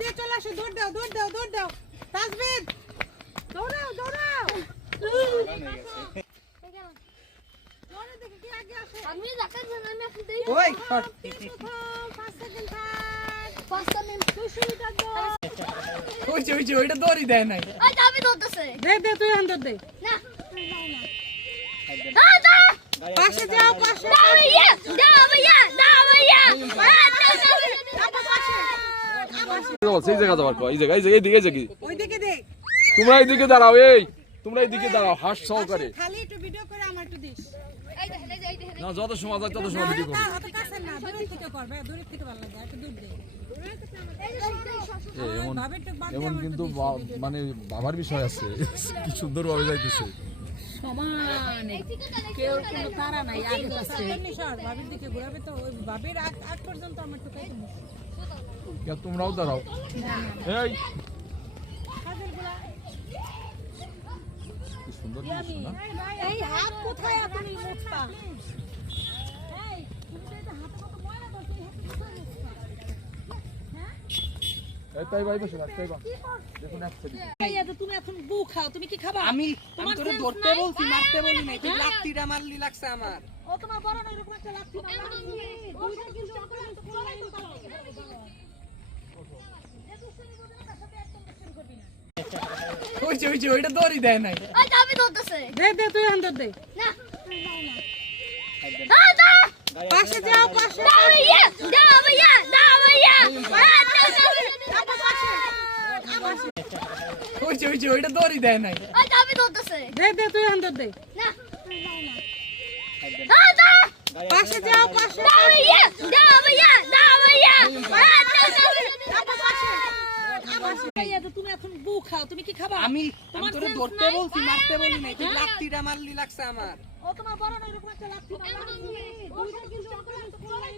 দিয়ে চলে আসো, দৌড় দাও দৌড় দাও দৌড় দাও। তাসবিদ দৌড়াও দৌড়াও। আমি রাখার জন্য আমি আপনি দেই ওই শট 5 সেকেন্ড থার্ড। পাঁচটা মিনিট সুবিধা দাও ওই ওইটা দড়ি দেয় নাই। আজ আমি ধরতেছে দে দে তুই আন্দর দে। না দাও দাও পাশে যাও পাশে। দাও ভাইয়া দাও ভাইয়া দাও ভাইয়া সেই জায়গা যাবার কো, এই জায়গা এইদিকে ওইদিকে দে। তোমরা এইদিকে দাঁড়াও, তোমরা এইদিকে দাঁড়াও হাস সহকারে। খালি একটু ভিডিও করে আমার একটু দিস। এই দেখেন এই দেখেন না যত সময় যায় তত সময় ভিডিও করো। তার হাতে কাছে না, দূরে থেকে করবে, দূরে থেকে ভালো লাগে, একটু দূর দে। এমন ভাবের টুক বাদ দে, এমন আমার কিন্তু একটু দিস। মানে বাবার বিষয় আছে, কি সুন্দর ভাবে যাইতেছে। সমানে কেউ কোনো তারা নাই, আগে পাশে ভাবির দিকে ঘুরাবে তো ওই ভাবির আগ পর্যন্ত আমার একটু কাছে দিস। তোমরাও দাঁড়াও। এই কি সুন্দর দৃশ্য না? এই হাত কোথায় আপনি মুখটা? এই তুমি তো এটা হাতে কত ময়লা ধরছো, এই হাতে কোথায় মুখটা? এই তাই ভাই বসে থাক, তাই বা দেখুন এক সেকেন্ড। এই এটা তুমি এখন গু খাও, তুমি কি খাবা? আমি তোমার তোরে sense ধরতে নাই? বলছি, মারতে বলি নাই, তুই লাত্তিটা মারলি লাগছে আমার। ও তোমার বড় না, এরকম একটা লাঠি মারলা। দুইটা কিন্তু চক্কর তো পুরো লাইন পাবো। ওই ওইটা দড়ি দেয় নাই। আজ আমি ধরতেছে দে দে তুই আন্দর দে। না দাও দাও পাশে যাও পাশে। দাও ভাইয়া দাও ভাইয়া দাও ভাইয়া ওই ওইটা দড়ি দেয় নাই। আজ আমি ধরতেছে দে দে তুই আন্দর দে। না দাও দাও পাশে যাও পাশে। দাও ভাইয়া দাও ভাইয়া দাও ভাইয়া এই এটা তুমি এখন গু খাও, তুমি কি খাবা? আমি তোমার তোরে sense ধরতে নাই? বলছি, মারতে বলি নাই, তুই লাত্তিটা মারলি লাগছে আমার। ও তোমার বড় না, এরকম একটা লাঠি মারলা। দুইটা কিন্তু চক্কর তো পুরো লাইন